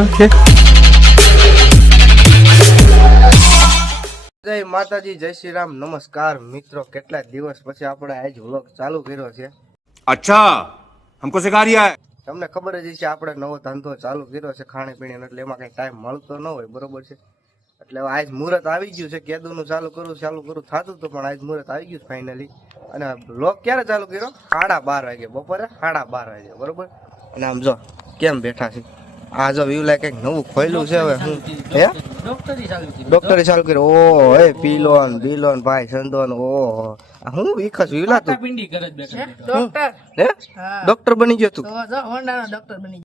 જય માતાજી, જય શ્રી રામ, નમસ્કાર મિત્રો. કેટલા દિવસ પછી આપણે આજ વ્લોગ ચાલુ કર્યો છે. अच्छा हमको सिखा रिया है. તમને ખબર જ છે આપણે નવો ધંધો ચાલુ કર્યો છે ખાણી પીણી, એટલે એમાં કઈ ટાઈમ મળતો ન હોય, બરોબર છે. એટલે આજ મુહૂર્ત આવી ગયું છે, કેદુનું ચાલુ કરું થતું હતું, પણ આજ મુહૂર્ત આવી ગયું ફાઇનલી. અને વ્લોગ ક્યારે ચાલુ કર્યો? 12:30 વાગે, બપોરે 12:30 વાગે, બરોબર. અને આમ જો કેમ બેઠા છે, આ જો વ્યૂ લાઈક કઈક નવું ખોલ્યું છે. હવે હું હે ડોક્ટરી ચાલુ કર્યો. ઓહો, હે પીલોન બીલોન ભાઈ સંદોન. ઓહો, હું વિખસ વિલા તું ડોક્ટર હે ડોક્ટર બની ગયો તું? હોન્ડાનો ડોક્ટર બની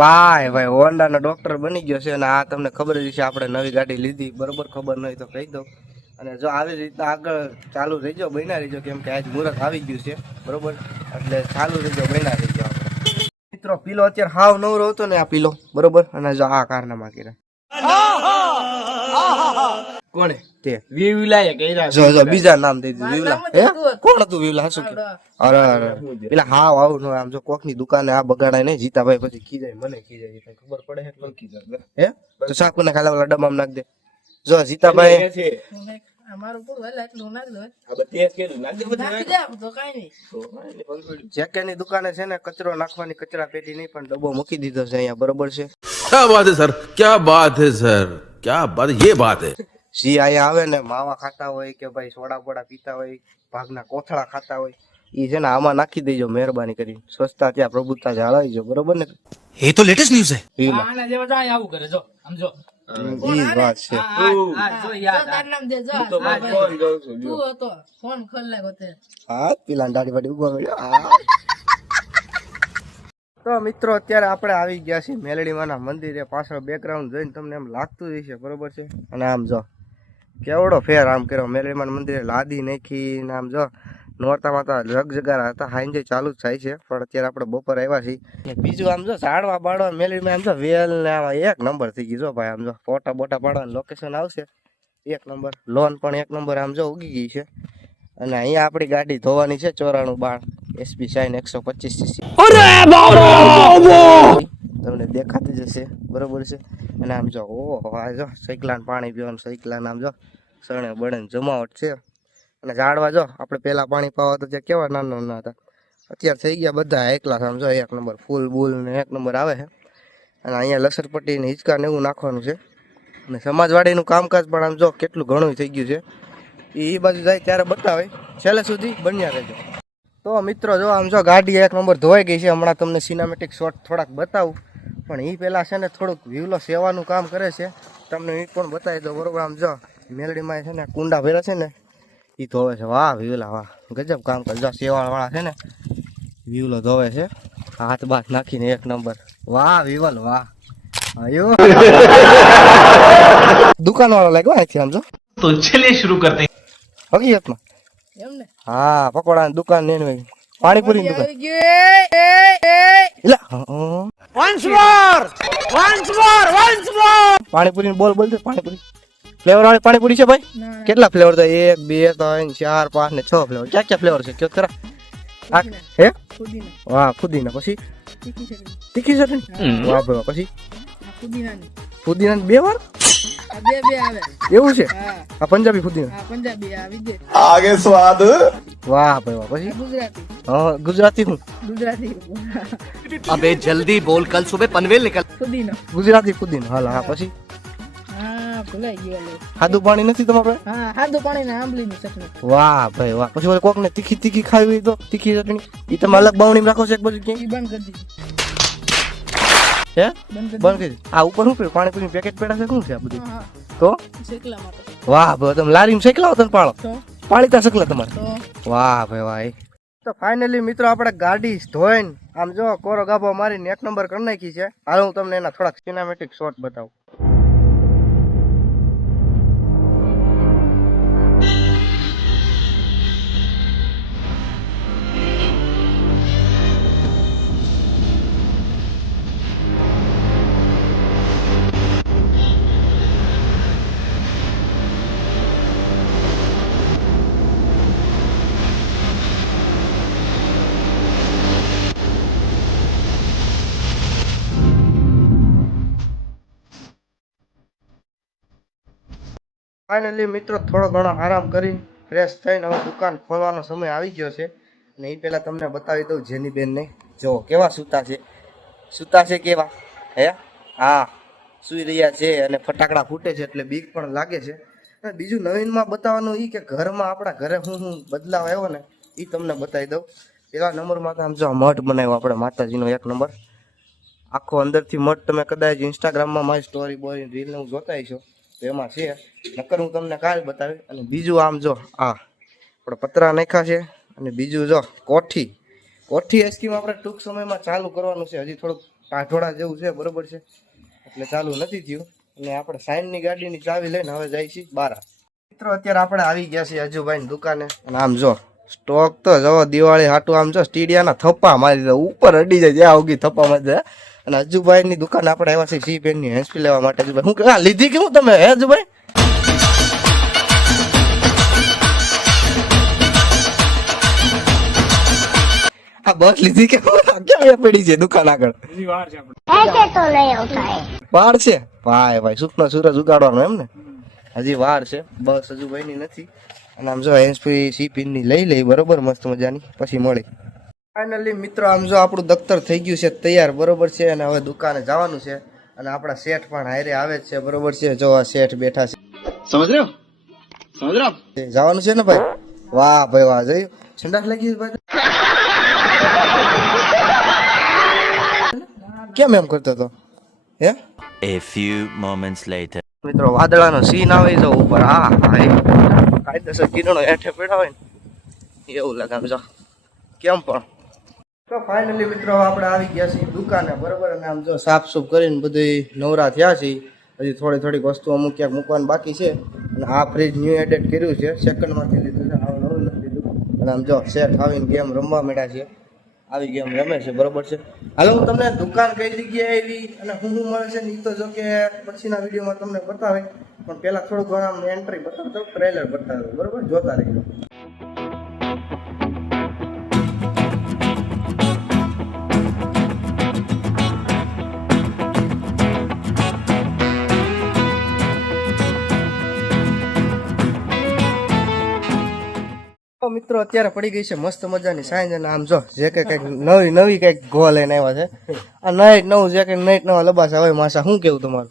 ભાઈ હોન્ડાનો ડોક્ટર બની ગયો છે. અને આ તમને ખબર જ છે, આપણે નવી ગાડી લીધી, બરોબર. ખબર નહીં તો કહી દઉં. અને જો આવી રીતના આગળ ચાલુ રહીજો, બન્યા રહીજો, કેમ કે આજ મુહૂર્ત આવી ગયું છે, બરોબર. એટલે ચાલુ રહીજો, બન્યા રહીજો. આપણે મિત્રો પીલો અત્યારે હાવ નવરો હતો ને, આ પીલો, બરોબર. અને જો આ કારનામાં કર્યા કોણે તે જો બીજા નામ દઈ દીધું. વિવલા હે કોણ હતું? વિવલા શું કે? અરે અરે પેલા હાવ આવું આમ જો કોક ની દુકાને આ બગાડાય નહીં. જીતાભાઈ પછી ખીજાય, મને ખીજાય, ખબર પડે હે કોણ ખીજાય હે? તો સાકુ ને ખાલા વાળા ડબ્બામાં નાખ દે. જો જીતાભાઈ અમારું પૂરું એટલે એટલું નાખ દો. જેકેની દુકાને છે ને કચરો નાખવાની કચરા પેટી નહીં, પણ ડબ્બો મૂકી દીધો છે અહીંયા, બરોબર છે. क्या बात है सर, क्या बात है सर, क्या बात है, ये बात है. જી અહીંયા આવે ને માવા ખાતા હોય કે ભાઈ સોડા બોડા પીતા હોય, ભાગના કોથળા ખાતા હોય, ઈ છે ને આમાં નાખી દેજો મહેરબાની કરીને. સ્વચ્છતા ત્યાં પ્રભુતા જાળવજો, બરોબર ને? ये तो लेटेस्ट न्यूज है. આના જેવા જો અહીં આવું કરે જો સમજો. ઈ જ વાત છે. તાર નામ દે જો. તું હતો ફોન ખોલ લાગ્યો તે. હા પેલા દાઢી વાડી ઉગવા મળ્યો. તો મિત્રો અત્યારે આપણે આવી ગયા છીએ મેલડીમાના મંદિરે. પાછળ બેકગ્રાઉન્ડ જોઈને તમને એમ લાગતું જ હશે, બરોબર છે. અને આમ જો કેવડો ફેર આમ કર્યો. મેલડીમાના મંદિરે લાદી નાખી ને આમ જો નોરતામાં તો જગજગારા હતા, હાંજે ચાલુ જ થાય છે, પણ અત્યારે આપણે બપોર આવ્યા છીએ. બીજું આમ જો ઝાડવા બાળવા મેલડીમાં આમ જો વેલ ને આમાં એક નંબર થઈ ગઈ. જો ભાઈ આમ જો ફોટા બોટા પાડવાનું લોકેશન આવશે એક નંબર. લોન પણ એક નંબર આમ જો ઉગી ગઈ છે. અને અહીંયા આપણી ગાડી ધોવાની છે 94 SP શાઇન 125cc. તમને દેખાતી જશે, બરોબર છે. અને આમ જો ઓહો, આ જો સાયકલાન પાણી પીવાનું, સાયકલાન આમ જો સણે બળે જમાવટ છે. અને ઝાડવા જો આપણે પેલા પાણી પાવા તો ત્યાં કેવા નાના નાના હતા, અત્યારે થઈ ગયા બધા એકલા. આમ જો એક નંબર ફૂલ બુલ ને એક નંબર આવે છે. અને અહીંયા લસરપટ્ટી ને હિંચકા ને એવું નાખવાનું છે. અને સમાજવાડીનું કામકાજ પણ આમ જો કેટલું ઘણું થઈ ગયું છે. એ બાજુ જાય ત્યારે બતાવે, છેલ્લે સુધી બન્યા રહેજો. તો મિત્રો જો આમ જો ગાડી એક નંબર ધોવાઈ ગઈ છે. હમણાં તમને સિનેમેટિક શોટ થોડાક બતાવું, પણ એ પહેલાં છે ને થોડુંક વિવલો સેવાનું કામ કરે છે, તમને એ પણ બતાવી દો, બરોબર. આમ જો મેલડીમાં છે ને કુંડા ભર્યા છે ને, એ ધોવે છે. વાહ વિવલા વાહ, ગજબ કામ કરે. જો સેવાળવાળા છે ને વિવલો ધોવે છે, હાથ બાથ નાખીને એક નંબર. વાહ વિવલ વાહ. આયો દુકાન વાળો લાગ્યો અહીંથી આમ જો. तो चलिए शुरू करते हैं. હકીકતમાં એમ ને હા, પકોડાની દુકાન ને એની પાણીપુરી ની દુકાન. આવી ગઈ. પાણીપુરી બોલ બોલ દે. પાણીપુરી ફ્લેવર વાળી પાણીપુરી છે ભાઈ? કેટલા ફ્લેવર છે? 1 2 3 4 5 ને 6 ફ્લેવર. ક્યાં ક્યાં ફ્લેવર છે કયો ખરા? આ હે ફુદીના, વાહ ફુદીના. પછી તીખી ચટણી, તીખી ચટણી. વાહ ભાઈ. પછી આ ફુદીનાની. ફુદીના 2 વાર આ બે આવે. એવું છે? હા આ પંજાબી ફુદીના. આ પંજાબી, આ વિદેશ, आगे स्वाद. વાહ ભાઈ વાહ. પછી આ ગુજરાતી. હા ગુજરાતી હું ગુજરાતી अबे जल्दी बोल, कल सुबह पनवेल निकल. ફુદીનો. ગુજરાતી ફુદીના. હાલ હા. પછી હા ભૂલાઈ ગયો લે. ખાધું પાણી નથી તમારે? હા સાદું પાણી ને આંબલીની ચટણી. વાહ ભાઈ વાહ. પછી ઓલે કોક ને તીખી તીખી ખાવી હોય તો તીખી ચટણી ઈ તમે અલગ બાવણીમાં રાખો છો એક બાજુ ક્યાંય? ઈ બંધ કરી દીધી. હે બંધ કરી બંધ કરી દીધી. આ ઉપર શું કર્યું? પાણીપુરી પેકેટ પેડા છે શું છે આ બધું? હા તો શેકલા માટે. વાહ ભાઈ, તમે લારીમાં શેકલાવો તને પાળો તો પાળીતા શકલા તમારે. તો વાહ ભાઈ વાહ. તો ફાઇનલી મિત્રો આપણે ગાડી ધોઈને આમ જો કોરો ગાભો મારીને એક નંબર કરી નાખી છે. હાલ હું તમને એના થોડાક સિનેમેટિક શોટ બતાવું. ફાઇનલી મિત્રો થોડો ઘણો આરામ કરી ફ્રેશ થઈને હવે દુકાન ખોલવાનો સમય આવી ગયો છે અને એ પહેલાં તમને બતાવી દઉં જેની બેનને જો કેવા સૂતા છે કેવા હે હા સૂઈ રહ્યા છે અને ફટાકડા ફૂટે છે એટલે બીક પણ લાગે છે અને બીજું નવીનમાં બતાવવાનું એ કે ઘરમાં આપણા ઘરે હું બદલાવ આવ્યો ને એ તમને બતાવી દઉં પેલા નંબરમાં તો આમ જો મઠ બનાવ્યો આપણે માતાજીનો 1 નંબર આખો અંદરથી મઠ તમે કદાચ ઇન્સ્ટાગ્રામમાં મારી સ્ટોરી બોરી રીલને હું જોતા છો તો એમાં છે નકર હું તમને કાલ બતાવી અને બીજું આમ જો આ આપણે પતરા નાખ્યા છે અને બીજું જો કોઠી આઈસ્ક્રીમ આપણે ટૂંક સમયમાં ચાલુ કરવાનું છે હજી થોડુંક ટાઢોળા જેવું છે બરોબર છે એટલે ચાલુ નથી થયું અને આપણે સાઈનની ગાડીની ચાવી લઈને હવે જાય છીએ બહાર મિત્રો અત્યારે આપણે આવી ગયા છીએ અજુભાઈની દુકાને અને આમ જો સ્ટોક તો જવો દિવાળી હાટું આમ જો સ્ટીડિયાના થપ્પા મારી દે ઉપર અડી જાય જ્યાં ઉગી થપ્પા મારી દે અને અજુભાઈની દુકાન આપણે આવ્યા છીએ સી પેનની હેન્સપી લેવા માટે અજુભાઈ હું કે લીધી કેવું તમે હે અજુભાઈ આ બસ લીધી કે ક્યાં પડી છે દુકાન આગળ વાર છે ભાઈ સુખનો સૂરજ ઉગાડવાનો એમ ને હજી વાર છે બસ અજુભાઈની નથી અને આમ જો હેન્સપી સી પિનની લઈ લઈ બરોબર મસ્ત મજાની પછી મળી ફાઇનલી મિત્રો આમ જો આપણું દફતર થઈ ગયું છે તૈયાર બરોબર છે અને હવે દુકાને જવાનું છે અને આપણા શેઠ પણ હારે આવે જ છે બરોબર છે જો આ શેઠ બેઠા છે સમજ રહ્યો જવાનું છે ને ભાઈ વાહ ભાઈ વાહ જોયું સંડાસ લાગી ભાઈ કેમ એમ કરતો હતો હે A few moments later. મિત્રો વાદળાનો સીન આવે છે ઉપર હા હા કાયદેસર કિરણો હેઠે પડ્યા હોય ને એવું લાગે આમ જો કેમ પણ તો ફાઇનલી મિત્રો આપણે આવી ગયા છીએ દુકાને બરોબર અને આમ જો સાફ સૂફ કરીને બધું નવરા થયા છે હજી થોડીક વસ્તુ અમુક ક્યાંક મૂકવાનું બાકી છે અને આ ફ્રીજ ન્યૂ એડેડ કર્યું છે સેકન્ડમાંથી લીધું છે આ નવું નથી લીધું અને આમ જો સેટ આવીને ગેમ રમવા માંડ્યા છે આવી ગેમ રમે છે બરોબર છે હાલો હું તમને દુકાન કઈ જગ્યાએ આવી અને શું મળે છે ને એ તો જો કે પછીના વિડીયોમાં તમને બતાવે પણ પહેલા થોડુંક ઘણા એન્ટ્રી બતાવતો ટ્રેલર બતાવે બરોબર જોતા રહીજો મિત્રો અત્યારે પડી ગઈ છે મસ્ત મજાની સાંજ અને આમ જો જે કે કઈક નવી કઈક ગોવા લઈને આવ્યા છે આ નાઈટ નવું જે કે નાઈટ નવા લબાસા હોય માસા શું કેવું તમારું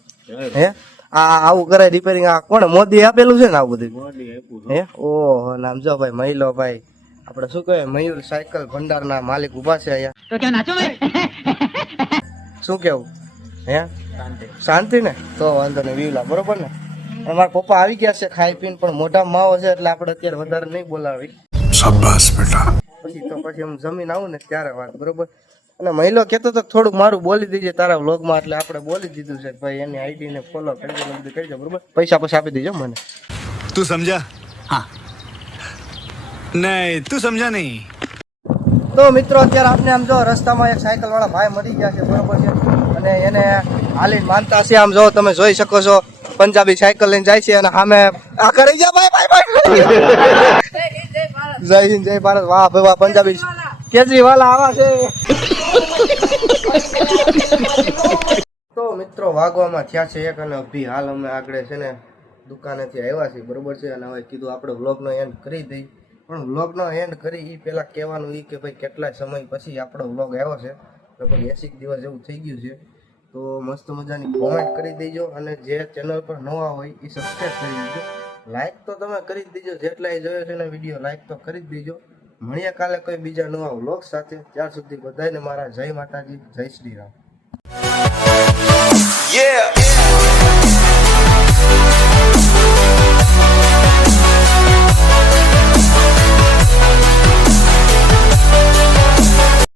હે આ આવું કરાય રિપેરિંગ આ કોણ મોદી આપેલું છે ને આવું બધું હે ઓહો નામ જો ભાઈ મહિલો ભાઈ આપણે શું કહેવાય મયુર સાયકલ ભંડારના માલિક ઉભા છે અહીંયા શું કેવું હે શાંતિ ને તો વાંધો નહીં વિવલા બરોબર ને મારા પપ્પા આવી ગયા છે ખાઈ પીને પણ મોઢામાં માવો છે એટલે આપણે અત્યારે વધારે નહીં બોલાવી શાબાશ બેટા પછી હું જમીન આવું ને ત્યારે વાત બરોબર અને મહિલો કહેતો તો થોડુંક મારું બોલી દીજે તારા વ્લોગમાં એટલે આપણે બોલી દીધું છે ભાઈ એની આઈડી ને ફોલો કરી દે બધું કરી દે બરોબર પૈસા પછી આપી દેજો મને તું સમજા હા નહીં તું સમજા નહીં તો મિત્રો અત્યારે આપણે આમ જો રસ્તામાં એક સાયકલ વાળા ભાઈ મરી ગયા છે બરોબર છે અને એને હાલીને માનતા છે આમ જો તમે જોઈ શકો છો પંજાબી સાયકલ લઈને જાય છે અને સામે આ કરી ગયા ભાઈ જય હિન્દ જય ભારત વાહ ભાઈ વાહ પંજાબી કેજરીવાલ આવા છે તો મિત્રો વાગવામાં થયા છે એક અને અભી હાલ અમે આગળ છે ને દુકાનેથી આવ્યા છીએ બરોબર છે અને હવે કીધું આપણે વ્લોગનો એન્ડ કરી દઈ પણ વ્લોગનો એન્ડ કરી એ પહેલા કહેવાનું એ કે ભાઈ કેટલા સમય પછી આપણો વ્લોગ આવ્યો છે લગભગ 80 દિવસ જેવું થઈ ગયું છે તો મસ્ત મજાની કોમેન્ટ કરી દેજો અને જે ચેનલ પર નવા હોય એ સબસ્ક્રાઈબ કરી દેજો લાઈક તો તમે કરી જ દેજો જેટલા એ જોયો છે ને વિડીયો લાઈક તો કરી જ દેજો મળીએ કાલે કોઈ બીજા નવા વ્લોગ સાથે ત્યાર સુધી બધાને મારા જય માતાજી જય શ્રી રામ